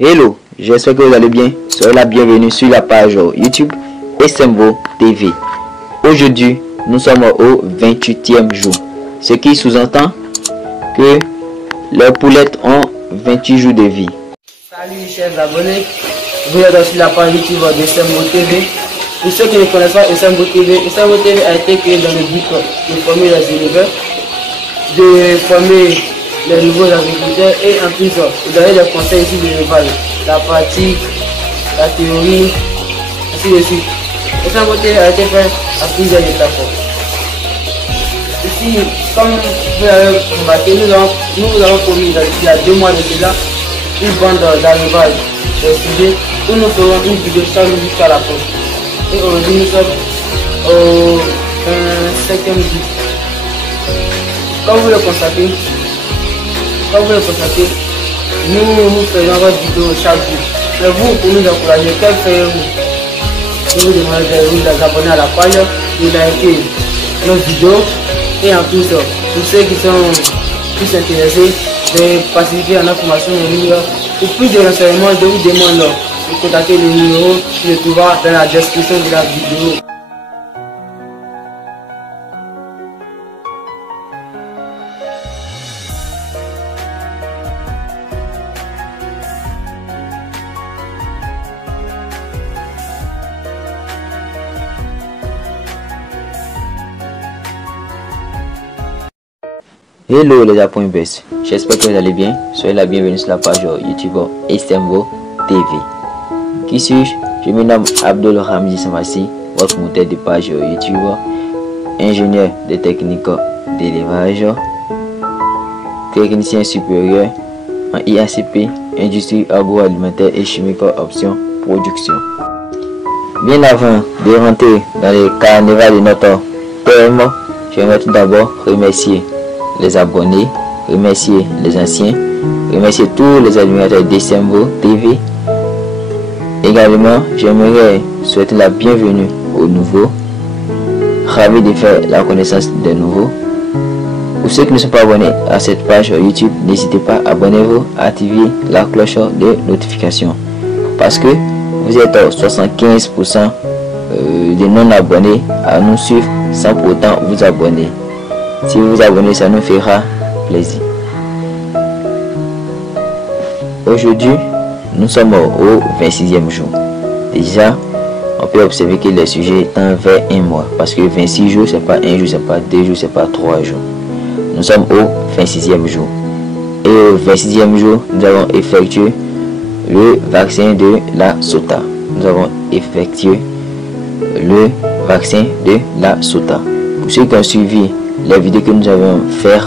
Hello, j'espère que vous allez bien. Soyez la bienvenue sur la page YouTube SMVO TV. Aujourd'hui, nous sommes au 28e jour, ce qui sous-entend que les poulettes ont 28 jours de vie. Salut chers abonnés, vous êtes sur la page YouTube de SMVO TV. Pour ceux qui ne connaissent pas SMVO TV a été créé dans le but de former les éleveurs, de former les nouveaux agriculteurs et en plus vous donner des conseils ici de l'élevage, la pratique, la théorie, ainsi de suite. SMVO TV a été fait à plusieurs étapes. Ici, comme vous avez remarqué, nous avons commis il y a 2 mois de cela une bande d'élevage de sujets où nous ferons une vidéo chaque jour jusqu'à la fin. Et aujourd'hui nous sommes au 5e jour. Comme vous le constatez, nous faisons votre vidéo chaque jour. Mais vous, pour nous encourager, quel faites-vous? Je vous demande de vous abonner à la page, de liker nos vidéos et en plus, pour ceux qui sont plus intéressés de participer à notre formation en ligne, pour plus de renseignements, je vous demande de contacter le numéro qui se trouvera dans la description de la vidéo. Hello les Appoints, j'espère que vous allez bien. Soyez la bienvenue sur la page YouTube SMVO TV. Qui suis-je? Je me nomme Abdul Ramzi Samassi, votre modèle de page YouTube, ingénieur de techniques d'élevage, technicien supérieur en IACP, industrie agroalimentaire et chimique option production. Bien avant de rentrer dans le carnaval de notre thème, j'aimerais tout d'abord remercier les abonnés, remercier les anciens, remercier tous les animateurs de SMVO TV. Également, j'aimerais souhaiter la bienvenue aux nouveaux, ravi de faire la connaissance des nouveaux. Pour ceux qui ne sont pas abonnés à cette page YouTube, n'hésitez pas, abonnez-vous, activez la cloche de notification parce que vous êtes 75% de non abonnés à nous suivre sans pour autant vous abonner. Si vous vous abonnez, ça nous fera plaisir. Aujourd'hui, nous sommes au 26e jour. Déjà, on peut observer que le sujet tend vers un mois. Parce que 26 jours, c'est pas un jour, c'est pas 2 jours, c'est pas 3 jours. Nous sommes au 26e jour. Et au 26e jour, nous avons effectué le vaccin de la SOTA. Nous avons effectué le vaccin de la SOTA. Pour ceux qui ont suivi les vidéos que nous avons fait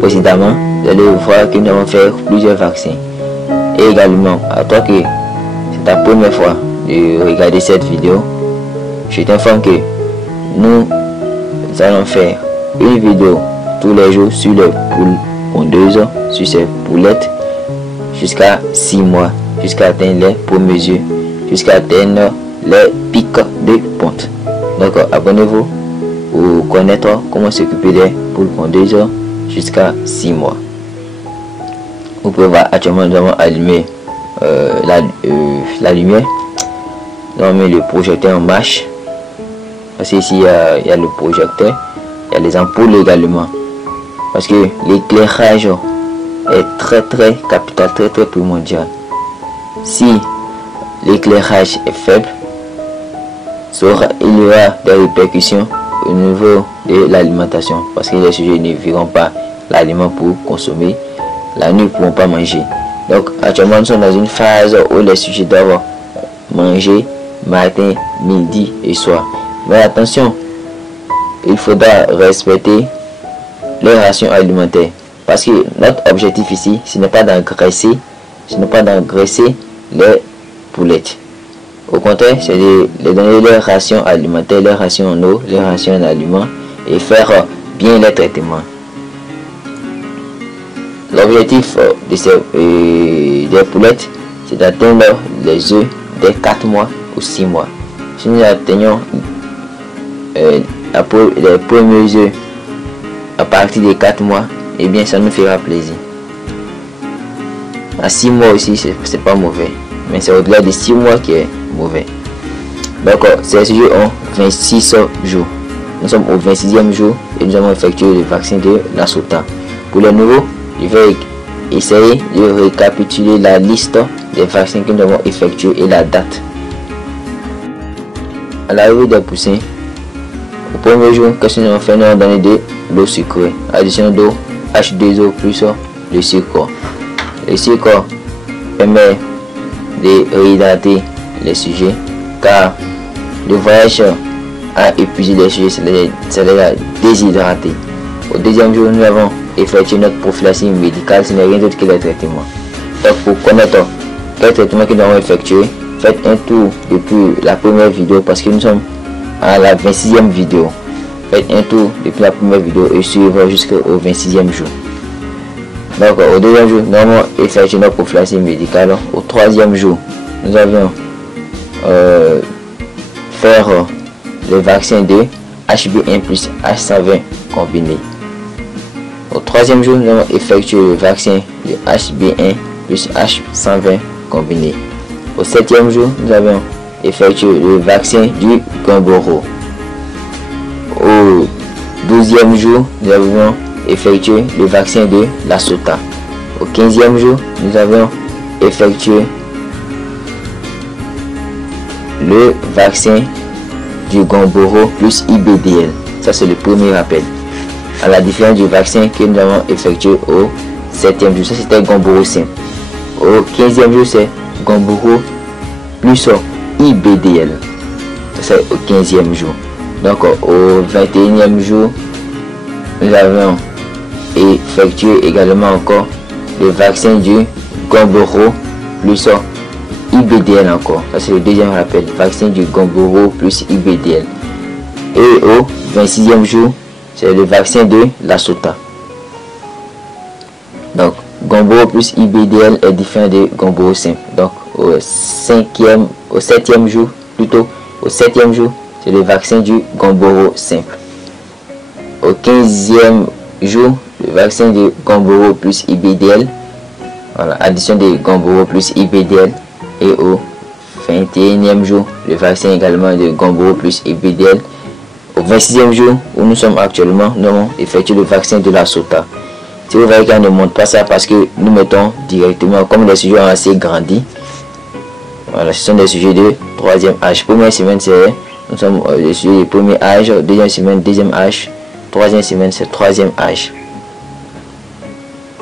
précédemment, vous allez voir que nous avons fait plusieurs vaccins. Et également, à toi que c'est ta première fois de regarder cette vidéo, je t'informe que nous allons faire une vidéo tous les jours sur les poules pondeuses, sur ces poulettes, jusqu'à 6 mois, jusqu'à atteindre les premiers yeux, jusqu'à atteindre les pics de ponte. Donc abonnez-vous pour connaître comment s'occuper des poules pondeuses jusqu'à 6 mois. Vous pouvez voir, actuellement nous avons allumé la lumière. Nous avons mis le projecteur en marche parce qu'ici il y a le projecteur, il y a les ampoules également, parce que l'éclairage est très capital, très primordial. Si l'éclairage est faible, il y aura des répercussions au niveau de l'alimentation, parce que les sujets ne verront pas l'aliment pour consommer, la nuit ne pourront pas manger. Donc actuellement nous sommes dans une phase où les sujets doivent manger matin, midi et soir. Mais attention, il faudra respecter les rations alimentaires, parce que notre objectif ici, ce n'est pas d'engraisser, les poulettes. Au contraire, c'est de les donner leurs rations alimentaires, leurs rations en eau, leurs rations en aliments et faire bien les traitements. L'objectif des poulettes, c'est d'atteindre les œufs dès 4 mois ou 6 mois. Si nous atteignons les premiers œufs à partir de 4 mois, eh bien ça nous fera plaisir. À 6 mois aussi, c'est pas mauvais. Mais c'est au-delà de 6 mois qui est mauvais. Donc, ces sujets ont 26 jours. Nous sommes au 26e jour et nous avons effectué le vaccin de la Sota. Pour les nouveaux, je vais essayer de récapituler la liste des vaccins que nous avons effectués et la date. À l'arrivée des poussins, au premier jour, qu'est-ce que nous avons fait? Nous avons donné de l'eau sucrée, addition d'eau H2O plus le sucre. Le sucre permet de réhydrater les sujets car le voyage a épuisé les sujets, ça les a déshydratés. Au deuxième jour, nous avons effectué notre prophylaxie médicale, ce n'est rien d'autre que les traitements. Donc pour connaître quel traitement que nous avons effectué, faites un tour depuis la première vidéo parce que nous sommes à la 26e vidéo. Faites un tour depuis la première vidéo et suivez jusqu'au 26e jour. Donc au deuxième jour, nous avons effectué notre prophylaxie médicale. Au troisième jour, nous avions faire le vaccin de HB1 plus H120 combiné. Au troisième jour, nous avons effectué le vaccin de HB1 plus H120 combiné. Au septième jour, nous avons effectué le vaccin du Gumboro. Au 12e jour, nous avons effectué le vaccin de la Sota. Au 15e jour, nous avons effectué le vaccin du Gumboro plus IBDL. Ça c'est le premier rappel. À la différence du vaccin que nous avons effectué au 7e jour. Ça c'était Gumboro simple. Au 15e jour c'est Gumboro plus IBDL. Ça c'est au 15e jour. Donc au 21e jour, nous avons effectué également encore le vaccin du Gumboro plus IBDL encore. Ça c'est le deuxième rappel. Vaccin du Gumboro plus IBDL. Et au 26e jour, c'est le vaccin de la Sota. Donc Gumboro plus IBDL est différent de Gumboro simple. Donc au 7e jour, plutôt au 7e jour, c'est le vaccin du Gumboro simple. Au 15e jour, le vaccin de Gumboro plus IBDL. Voilà, addition de Gumboro plus IBDL. Et au 21e jour, le vaccin également de Gumboro plus IBDL. Au 26e jour où nous sommes actuellement, nous avons effectué le vaccin de la Sota. Si vous voyez qu'on ne montre pas ça parce que nous mettons directement, comme les sujets ont assez grandi. Voilà, ce sont des sujets de 3e âge. Première semaine, c'est nous sommes les sujets de premier âge. Deuxième semaine, deuxième âge. Troisième semaine, c'est 3e âge.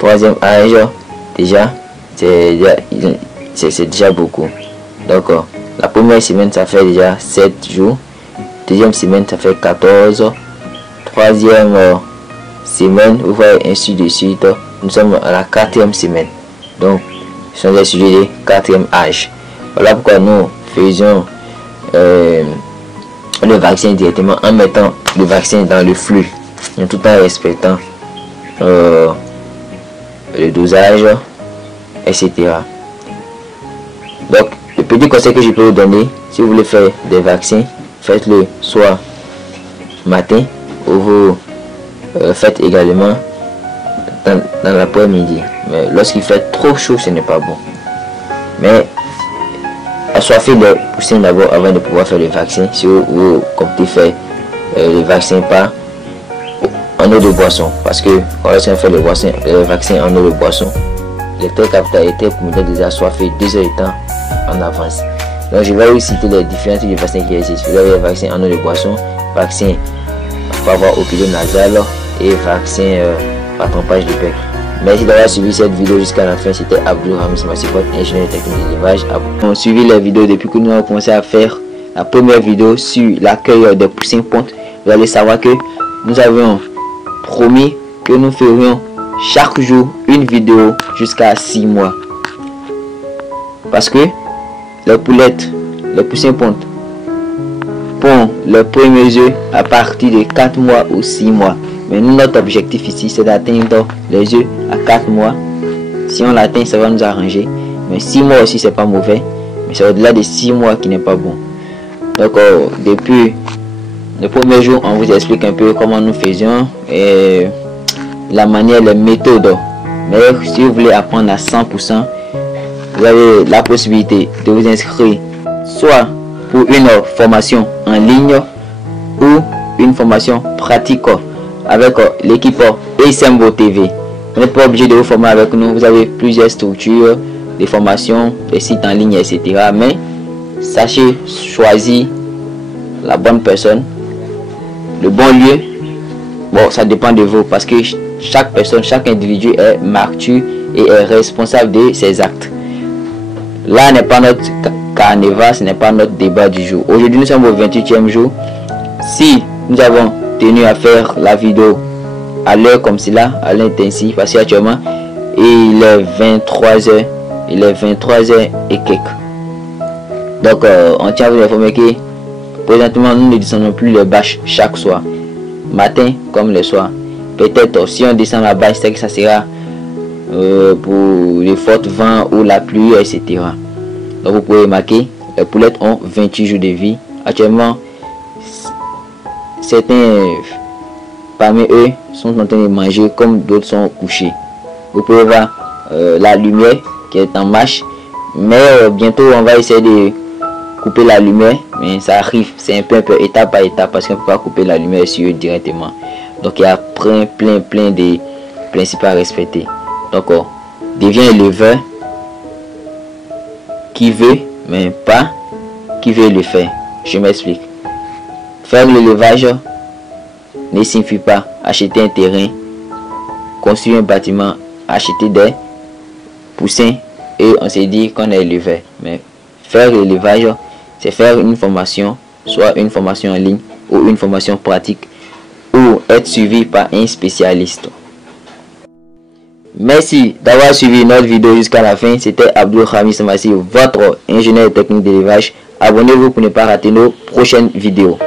3e âge, déjà, c'est déjà beaucoup. Donc la première semaine ça fait déjà 7 jours, deuxième semaine ça fait 14, troisième semaine, vous voyez ainsi de suite, nous sommes à la 4e semaine. Donc ce sont des sujets de 4e âge. Voilà pourquoi nous faisions le vaccin directement en mettant le vaccin dans le flux, tout en respectant le dosage, etc. Donc le petit conseil que je peux vous donner, si vous voulez faire des vaccins, faites-le soit matin ou vous faites également dans l'après-midi. Mais lorsqu'il fait trop chaud, ce n'est pas bon. Mais assoiffez les poussins d'abord avant de pouvoir faire le vaccin. Si vous comptez faire le vaccin pas en eau de boisson, parce que quand on fait le vaccin en eau de boisson, les traits capteurs étaient pour nous des assoiffés 2 heures de temps en avance. Donc je vais vous citer les différents types de vaccins qui existent. Vous avez le vaccin en eau de boisson, vaccin pour avoir occlusion nasale et vaccin par trompage de bec. Merci d'avoir suivi cette vidéo jusqu'à la fin. C'était Abdul Hamis Massifot, ingénieur de technique d'élevage. On suivi les vidéos depuis que nous avons commencé à faire la première vidéo sur l'accueil des poussins pontes. Vous allez savoir que nous avions promis que nous ferions chaque jour une vidéo jusqu'à 6 mois. Parce que les poulettes, les poussins pontes pondent leurs premiers œufs à partir de 4 mois ou 6 mois. Mais nous, notre objectif ici, c'est d'atteindre les œufs à 4 mois. Si on l'atteint, ça va nous arranger. Mais 6 mois aussi, c'est pas mauvais. Mais c'est au-delà de 6 mois qui n'est pas bon. Donc, depuis le premier jour, on vous explique un peu comment nous faisions et la manière, les méthodes. Mais si vous voulez apprendre à 100%, vous avez la possibilité de vous inscrire soit pour une formation en ligne ou une formation pratique avec l'équipe ASMBO TV. Vous n'êtes pas obligé de vous former avec nous. Vous avez plusieurs structures, des formations, des sites en ligne, etc. Mais sachez choisir la bonne personne, le bon lieu. Bon, ça dépend de vous parce que chaque personne, chaque individu est martyr et est responsable de ses actes. Là n'est pas notre carnaval, ce n'est pas notre débat du jour. Aujourd'hui, nous sommes au 28e jour. Si nous avons tenu à faire la vidéo à l'heure comme cela, à l'intensif, parce qu'actuellement il est 23h, il est 23h et quelques. Donc on tient à vous informer que présentement nous ne descendons plus les bâches chaque soir, matin comme le soir. Peut-être si on descend la bâche, c'est que ça sera pour les forts vents ou la pluie, etc. Donc vous pouvez remarquer, les poulettes ont 28 jours de vie. Actuellement, certains parmi eux sont en train de manger comme d'autres sont couchés. Vous pouvez voir la lumière qui est en marche, mais bientôt on va essayer de couper la lumière, mais ça arrive, c'est un peu étape par étape parce qu'on ne peut pas couper la lumière sur eux directement. Donc il y a plein de principes à respecter. Donc devient éleveur qui veut, mais pas qui veut le faire. Je m'explique. Faire l'élevage ne signifie pas acheter un terrain, construire un bâtiment, acheter des poussins et on se dit qu'on est éleveur. Mais faire l'élevage, c'est faire une formation, soit une formation en ligne ou une formation pratique, ou être suivi par un spécialiste. Merci d'avoir suivi notre vidéo jusqu'à la fin. C'était Abdul Khamis Massi, votre ingénieur technique d'élevage. Abonnez-vous pour ne pas rater nos prochaines vidéos.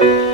Bye.